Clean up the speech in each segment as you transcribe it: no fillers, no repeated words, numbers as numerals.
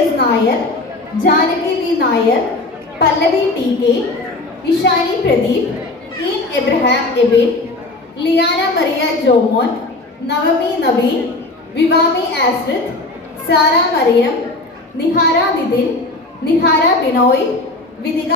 S Nair, Janaki V Nair, Pallavi T K, Ishani Pradeep, Ean Abraham Ebin, Liyana Mariya Jomon, Navami Naveen, Vivami Asrith, Sara Mariyam, Nihara Nithin, Nihara Binoy, Vinika.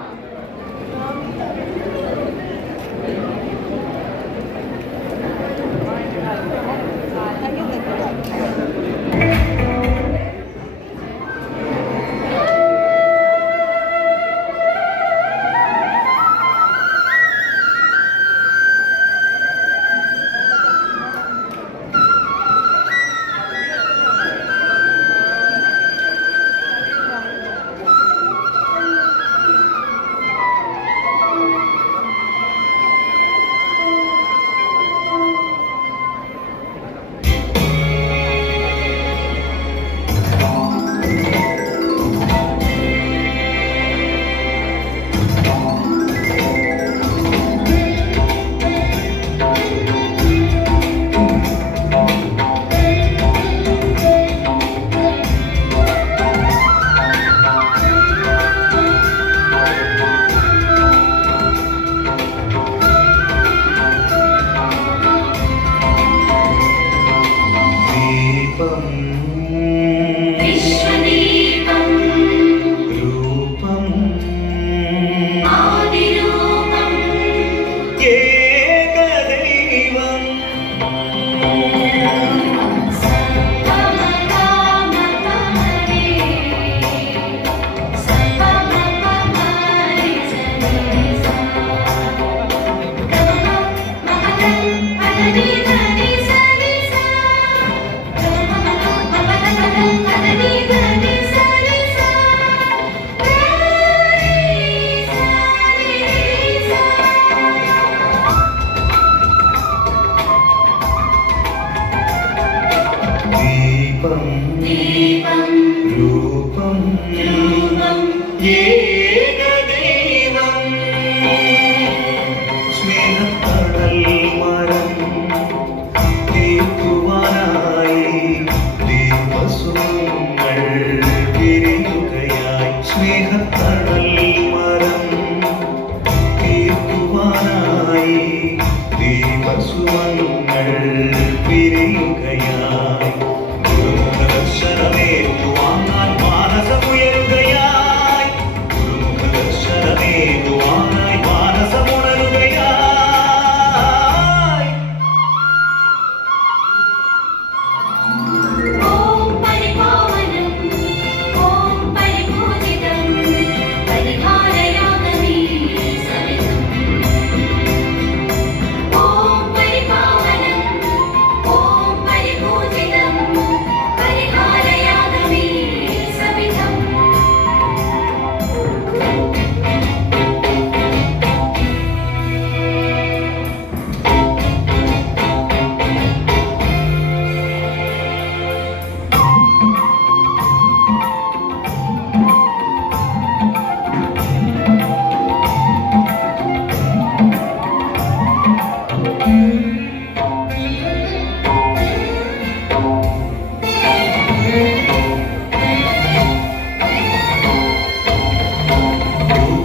യുഗങ്ങൾ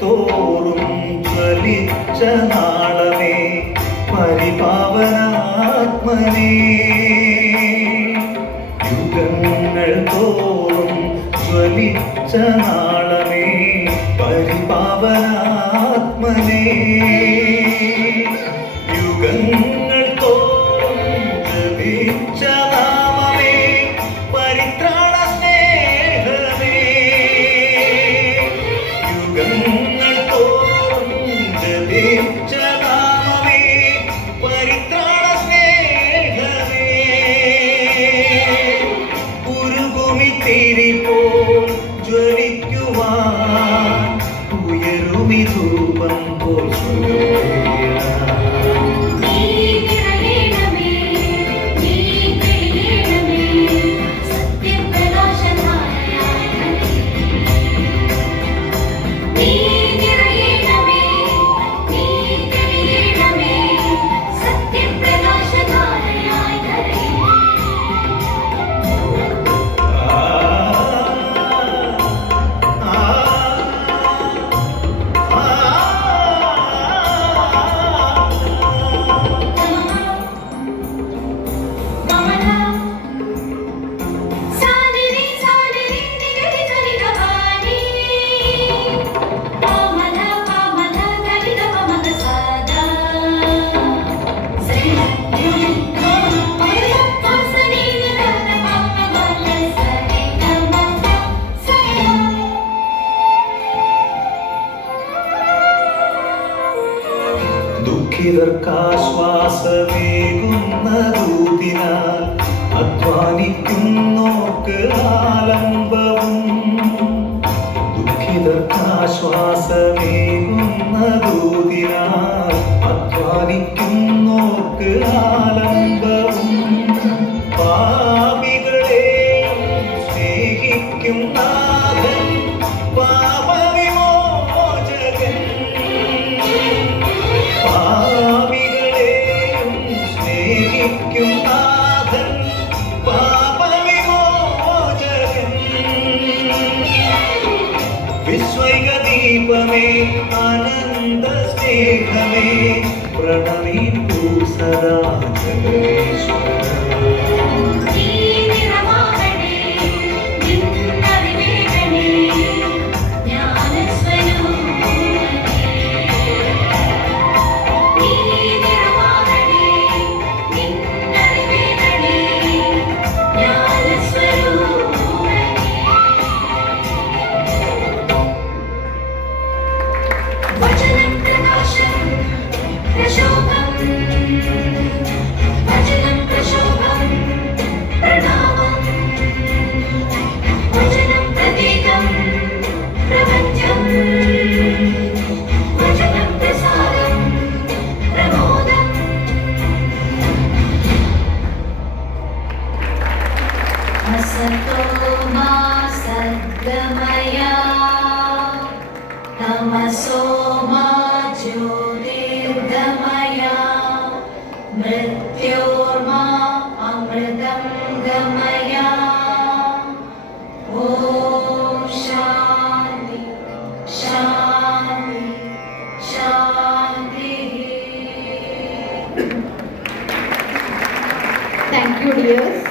തോറും ജ്വലിച്ച നാളമേ പരിപാവനാത്മനേ യുഗങ്ങൾ തോറും ജപിച്ച നാമമേ പരിത്രാണ സ്നേഹമേ യുഗങ്ങൾ തോറും ജപിച്ച നാമമേ പരിത്രാണ സ്നേഹമേ ഉരുകുമിത്തിരി പോൽ ജ്വലിക്കുവാൻ ഉയരുമി ധൂപം പോൽ ദുഃഖിതർക്കാശ്വാസമേകുന്ന ദൂതിനാൽ അധ്വാനിക്കുന്നോർക്ക് ആലംബവും. ദുഃഖിതർക്കാശ്വാസമേകുന്ന ദൂതിനാൽ അധ്വാനിക്കുന്നോർക്ക് ആലംബവും. പാപികളെ സ്നേഹിക്കും നാഥൻ പാപവിമോചകൻ. പാപികളെയും സ്നേഹിക്കും നാഥൻ പാപവിമോചകൻ. വിശ്വൈക ദീപമേ ആനന്ദ സ്നേഹമേ പ്രണമിപ്പൂ സദാ ജഗദീശ്വര. तमसो मा ज्योतिर्गमय मृत्योर्मा अमृतं गमय. ॐ शान्ति शान्ति शान्तिः. Thank you, dears.